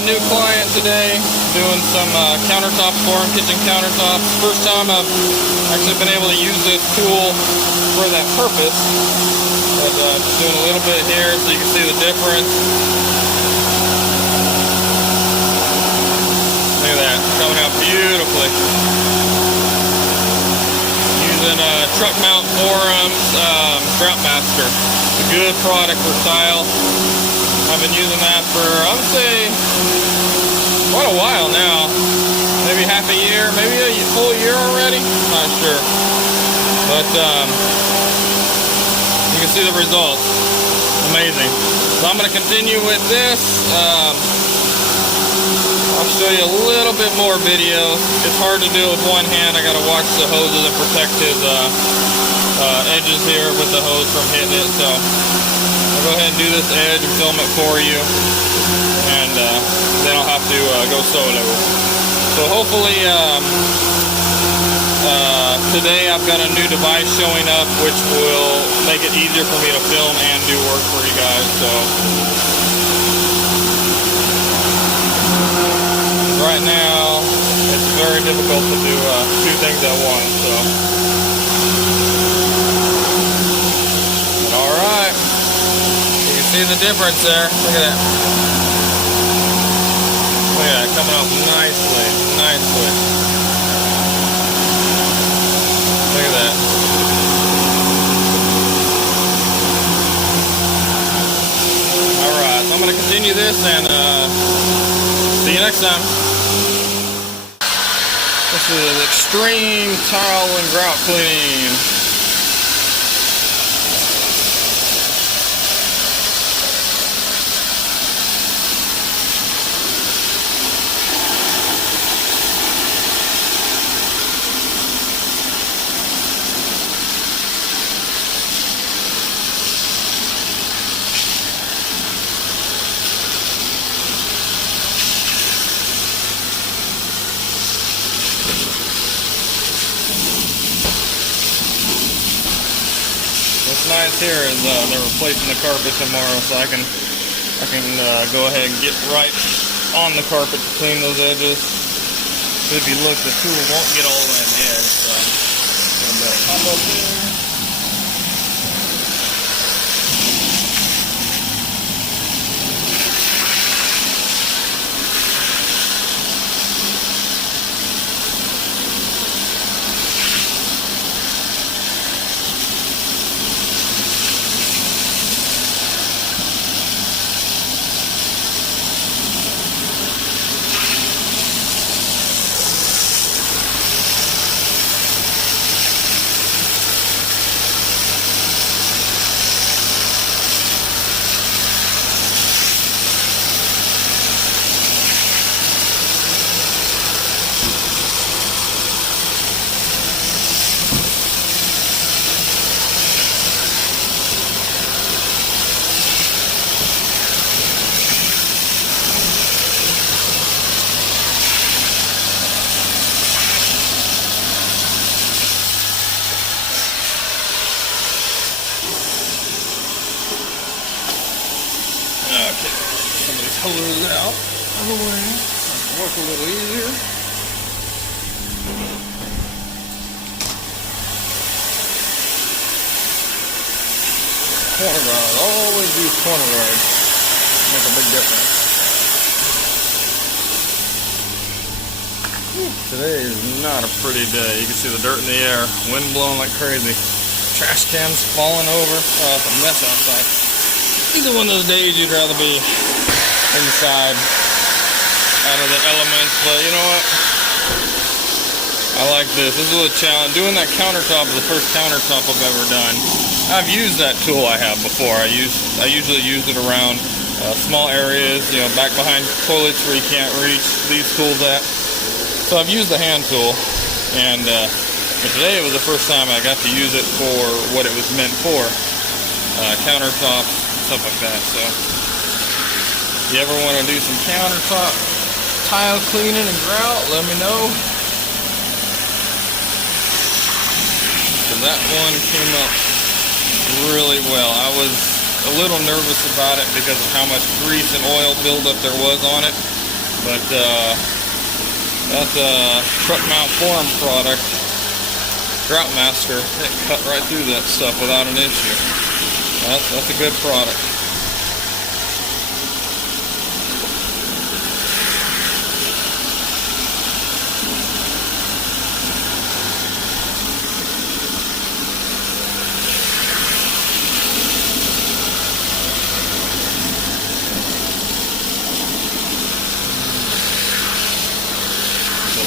a new client today, doing some countertops for him, kitchen countertops. First time I've actually been able to use this tool for that purpose. But just doing a little bit here so you can see the difference. Look at that, coming out beautifully. Using truck mount forums, Groutmaster. It's a good product for tile. I've been using that for, I would say, quite a while now. Maybe half a year, maybe a full year already. Not sure. But you can see the results. Amazing. So I'm going to continue with this. I'll show you a little bit more video. It's hard to do with one hand. I got to watch the hoses and protect his edges here with the hose from hitting it. So I'll go ahead and do this edge and film it for you, and then I'll have to go solo. So hopefully today I've got a new device showing up which will make it easier for me to film and do work for you guys. So right now it's very difficult to do two things at once. So all right. See the difference there. Look at that. Look at that, coming off nicely, nicely. Look at that. Alright, so I'm going to continue this and see you next time. This is extreme tile and grout cleaning. What's nice here is they're replacing the carpet tomorrow, so I can go ahead and get right on the carpet to clean those edges. So if you look, the tool won't get all the way in the edge. So a little bit of pop up here. Okay, some of these hoses out of the way. Work a little easier. Corner guard, always use corner guards. Make a big difference. Today is not a pretty day. You can see the dirt in the air, wind blowing like crazy. Trash cans falling over. It's a mess outside. Either one of those days you'd rather be inside, out of the elements, but you know what? I like this. This is a challenge. Doing that countertop is the first countertop I've ever done. I've used that tool I have before. I usually use it around small areas, you know, back behind toilets where you can't reach these tools at. So I've used the hand tool, and but today it was the first time I got to use it for what it was meant for, countertops. Stuff like that. So if you ever want to do some countertop tile cleaning and grout, let me know. Because that one came up really well. I was a little nervous about it because of how much grease and oil buildup there was on it. But that truck mount form product, Drought Master, it cut right through that stuff without an issue. That's a good product.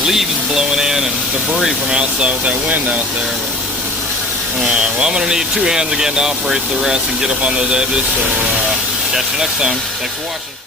Leaves blowing in and debris from outside with that wind out there. Well, I'm going to need 2 hands again to operate the rest and get up on those edges. So catch you next time. Thanks for watching.